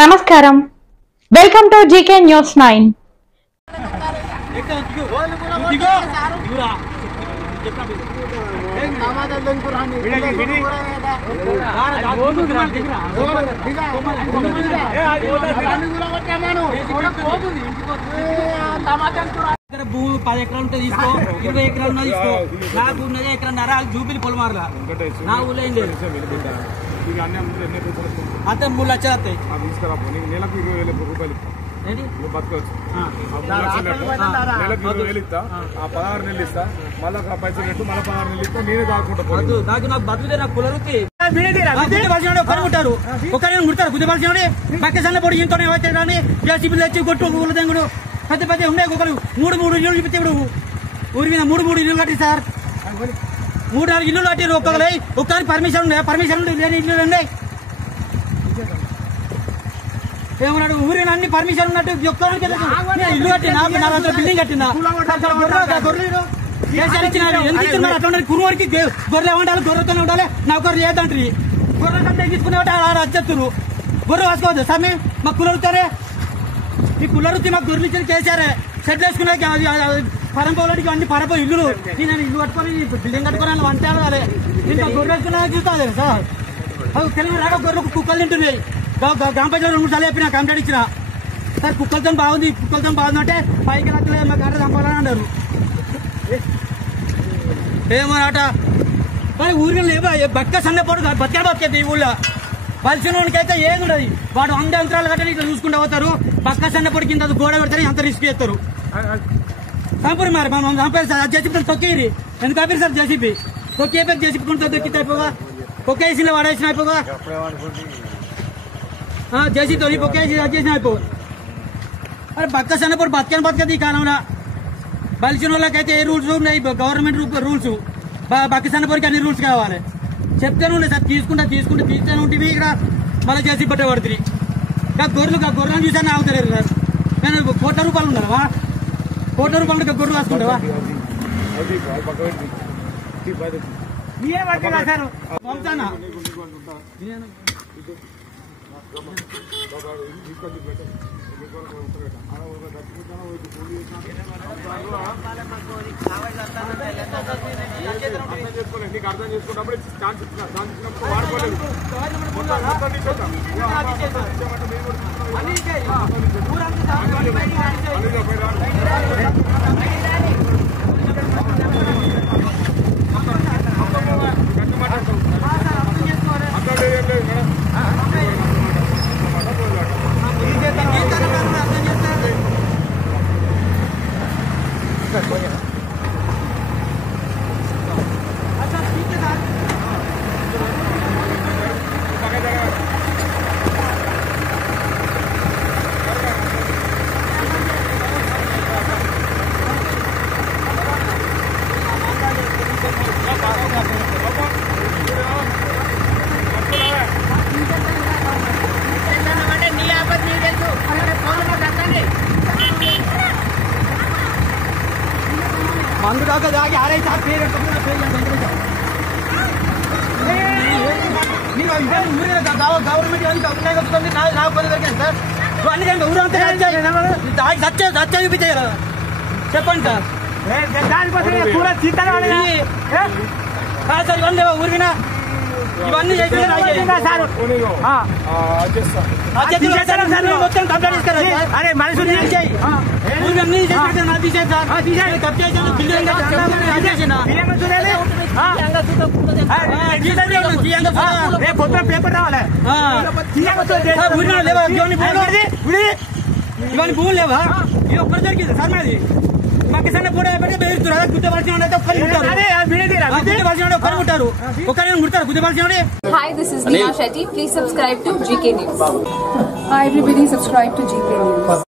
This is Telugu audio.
నమస్కారం, వెల్కమ్ టు జీకే న్యూస్ 9. భూమి 10 ఎకరాలు ఉంటే తీసుకో, 20 ఎకరాలు ఉన్నా తీసుకో. నాకు ఉన్నదే ఎకరన్నర జూపిలి పొలమారలా నా ఊళ్ళో ఏం లేదు. అంతే 3 లక్షలు వస్తాయి. నెలకు 20,000 రూపాయలు బతకవచ్చు. నెలకు 20,000 ఇస్తా, 16 నెలలు ఇస్తా, మళ్ళీ పైసలు పెట్టు, మళ్ళీ 16 నెలలు ఇస్తా. నేనే దాక్కుంటా. నాకు బతుకుతే నాకు కులరుకి ఉంటారు. ఒకరిని ముడతారు గుద్దపలిసినోడి పక్క సన్న పొడి ఇంట్లో ఏవైతే కానీ జేసీబీలు తెచ్చి కొట్టు ఊళ్ళ దగ్గర పెద్ద పెద్ద ఉండే ఒకరు 3 ఇల్లు చూపిస్తే ఇప్పుడు ఊరి మీద 3 ఇల్లు కట్టి సార్ 3-4 ఇల్లు కట్టారు. ఒక్కరికి పర్మిషన్ ఉండే లేని ఇల్లు ఉన్నాయి. ఏమన్నాడు ఊరిని అన్ని పర్మిషన్ ఉన్నట్టు ఒక్కరికి ఇల్లు కట్టినా బిల్డింగ్ కట్టినా గొర్రెలు ఎంత ఇచ్చిన అట్లా కురువరికి గొర్రెలు ఏమంటారు, గొర్రెతోనే ఉండాలి. నా ఒకరు లేదంటారు. గొర్రె కంటే తీసుకునే అచ్చత్తురు గొర్రె వాసుకోవద్దు సార్. మేము మాకు కులరుతారే, మీ కులరుతి మాకు గొర్రెలు ఇచ్చిన చేశారే. షెడ్లు వేసుకునే పరంపోలకి అన్ని పరపో ఇల్లు నేను ఇల్లు కట్టుకొని బిల్డింగ్ కట్టుకోవాలి వంట కావాలి. ఇంకా గొర్రె వేసుకున్నా చూస్తుంది సార్. తెలుగు రాక గొర్రెలు కుక్కలు తింటున్నాయి. గ్రామ పంచాయతీ 2 సార్లు చెప్పిన కంప్లైంట్ ఇచ్చిన సార్. కుక్కలతో బాగుంది అంటే 5 లక్షలు మాకు అంటే చంపాలని అన్నారు. ఏమన్నట కానీ ఊరిలో లేవా బక్క సన్నపోటు బతికేది ఈ ఊళ్ళో. పరిశ్రమకి అయితే ఏది ఉండదు. వాడు 100 యంత్రాలు కట్టని ఇట్లా చూసుకుంటూ పోతారు. బక్క సన్నపోటు కింద గోడ పెడతారు, అంత రిస్క్ చేస్తారు. చంపరు మరి మనం చంపారు సార్. జేసీబీ తొక్కిరి ఎందుకు ఆపారు సార్? జేసీబీ తొక్కి అయిపోయి జేసీబీ కొంత దొక్కితే అయిపోగా పొక్కేసిన వాడేసిన అయిపోగా జేసీ తొలి పొక్కేసి చేసిన అయిపో. అరే బక్క సన్నపోటు బతకది ఈ కాలంలో. బలిసిన వాళ్ళకైతే ఏ రూల్స్ ఉన్నాయి? Government rules. బక్క సన్నపోరికి అన్ని రూల్స్ కావాలి. చెప్తాను ఉండే సార్. తీసుకుంటే ఉంటుంది. ఇక్కడ మళ్ళీ చేసి పట్టే పడుతుంది. గొర్రెలను చూసాను ఆగుతలేరు సార్. నేను 1 కోట్ల రూపాయలు ఉన్నావా? 1 కోట్ల రూపాయలు గొర్రెలు రాసుకుంటావా? సార్ పంపుతానా నీకు అర్థం చేసుకున్నప్పుడు ఛాన్స్ ఇచ్చినప్పుడు వాడుకోలేదు. మందు దాకా దాగి ఆరైతే గవర్నమెంట్ నా పని దొరికాను సార్. అన్ని ఊరంతా సత్య చూపించాయి కదా. చెప్పండి సార్. కాదు సార్ ఇవన్నీ ఊరికినా ఇవన్నీ మొత్తం కంప్లైంట్ ఇస్తారు. అరే మనుషులు పేపర్ రావాలి. ఇవన్నీ భూములు లేవా? ఇది ఒక్కరు దొరికింది సార్. మాది పక్కన కూడా బెదిరిస్తారు. గుద్దపలిసిన ఉంటారు. ఒకరిని ముడతారు గుద్దపలిసిన. Hi, this is Neha Shetty. Please subscribe to GK News. Hi everybody, subscribe to GK News.